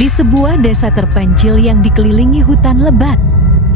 Di sebuah desa terpencil yang dikelilingi hutan lebat,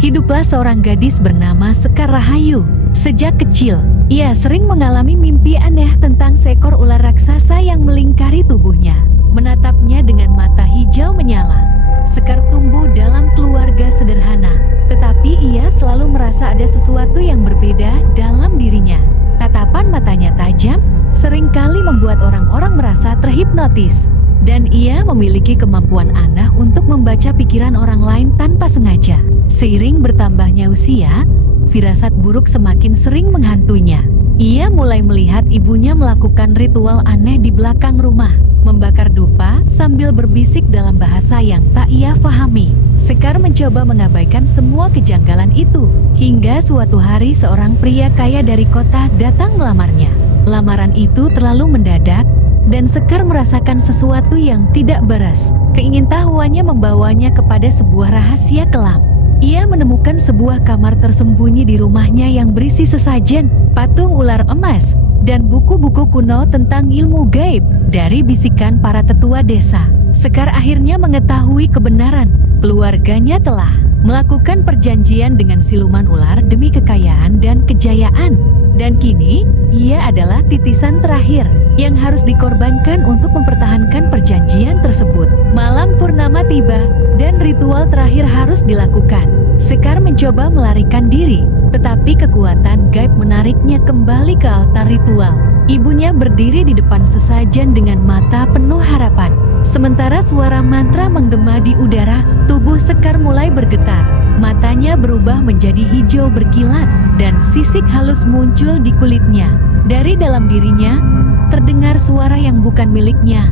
hiduplah seorang gadis bernama Sekar Rahayu. Sejak kecil, ia sering mengalami mimpi aneh tentang seekor ular raksasa yang melingkari tubuhnya. Menatapnya dengan mata hijau menyala. Sekar tumbuh dalam keluarga sederhana, tetapi ia selalu merasa ada sesuatu yang berbeda dalam dirinya. Tatapan matanya tajam, seringkali membuat orang-orang merasa terhipnotis. Dan ia memiliki kemampuan aneh untuk membaca pikiran orang lain tanpa sengaja. Seiring bertambahnya usia, firasat buruk semakin sering menghantuinya. Ia mulai melihat ibunya melakukan ritual aneh di belakang rumah, membakar dupa sambil berbisik dalam bahasa yang tak ia pahami. Sekar mencoba mengabaikan semua kejanggalan itu, hingga suatu hari seorang pria kaya dari kota datang melamarnya. Lamaran itu terlalu mendadak, dan Sekar merasakan sesuatu yang tidak beres. Keingintahuannya membawanya kepada sebuah rahasia kelam. Ia menemukan sebuah kamar tersembunyi di rumahnya yang berisi sesajen, patung ular emas, dan buku-buku kuno tentang ilmu gaib. Dari bisikan para tetua desa, Sekar akhirnya mengetahui kebenaran. Keluarganya telah melakukan perjanjian dengan siluman ular demi kekayaan dan kejayaan. Dan kini, ia adalah titisan terakhir yang harus dikorbankan untuk mempertahankan perjanjian tersebut. Malam purnama tiba, dan ritual terakhir harus dilakukan. Sekar mencoba melarikan diri, tetapi kekuatan gaib menariknya kembali ke altar ritual. Ibunya berdiri di depan sesajen dengan mata penuh harapan. Sementara suara mantra menggema di udara, tubuh Sekar mulai bergetar. Matanya berubah menjadi hijau berkilat, dan sisik halus muncul di kulitnya. Dari dalam dirinya, terdengar suara yang bukan miliknya.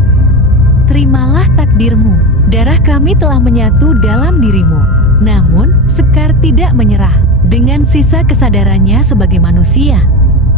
"Terimalah takdirmu, darah kami telah menyatu dalam dirimu." Namun, Sekar tidak menyerah. Dengan sisa kesadarannya sebagai manusia,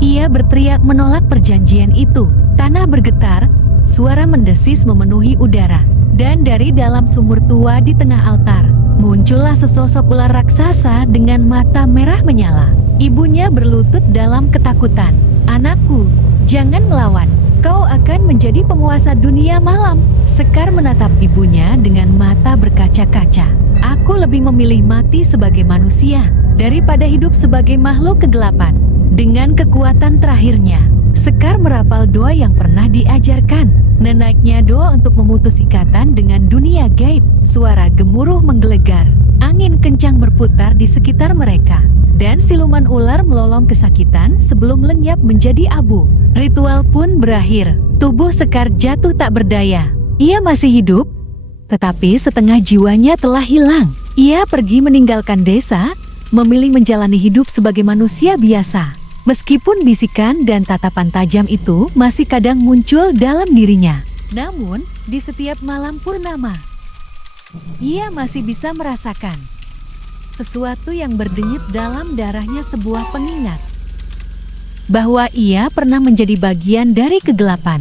ia berteriak menolak perjanjian itu. Tanah bergetar, suara mendesis memenuhi udara, dan dari dalam sumur tua di tengah altar, muncullah sesosok ular raksasa dengan mata merah menyala. Ibunya berlutut dalam ketakutan. "Anakku, jangan melawan. Kau akan menjadi penguasa dunia malam." Sekar menatap ibunya dengan mata berkaca-kaca. "Aku lebih memilih mati sebagai manusia daripada hidup sebagai makhluk kegelapan." Dengan kekuatan terakhirnya, Sekar merapal doa yang pernah diajarkan. Neneknya doa untuk memutus ikatan dengan dunia gaib. Suara gemuruh menggelegar. Angin kencang berputar di sekitar mereka. Dan siluman ular melolong kesakitan sebelum lenyap menjadi abu. Ritual pun berakhir. Tubuh Sekar jatuh tak berdaya. Ia masih hidup, tetapi setengah jiwanya telah hilang. Ia pergi meninggalkan desa, memilih menjalani hidup sebagai manusia biasa. Meskipun bisikan dan tatapan tajam itu masih kadang muncul dalam dirinya. Namun, di setiap malam purnama, ia masih bisa merasakan sesuatu yang berdenyut dalam darahnya, sebuah pengingat bahwa ia pernah menjadi bagian dari kegelapan.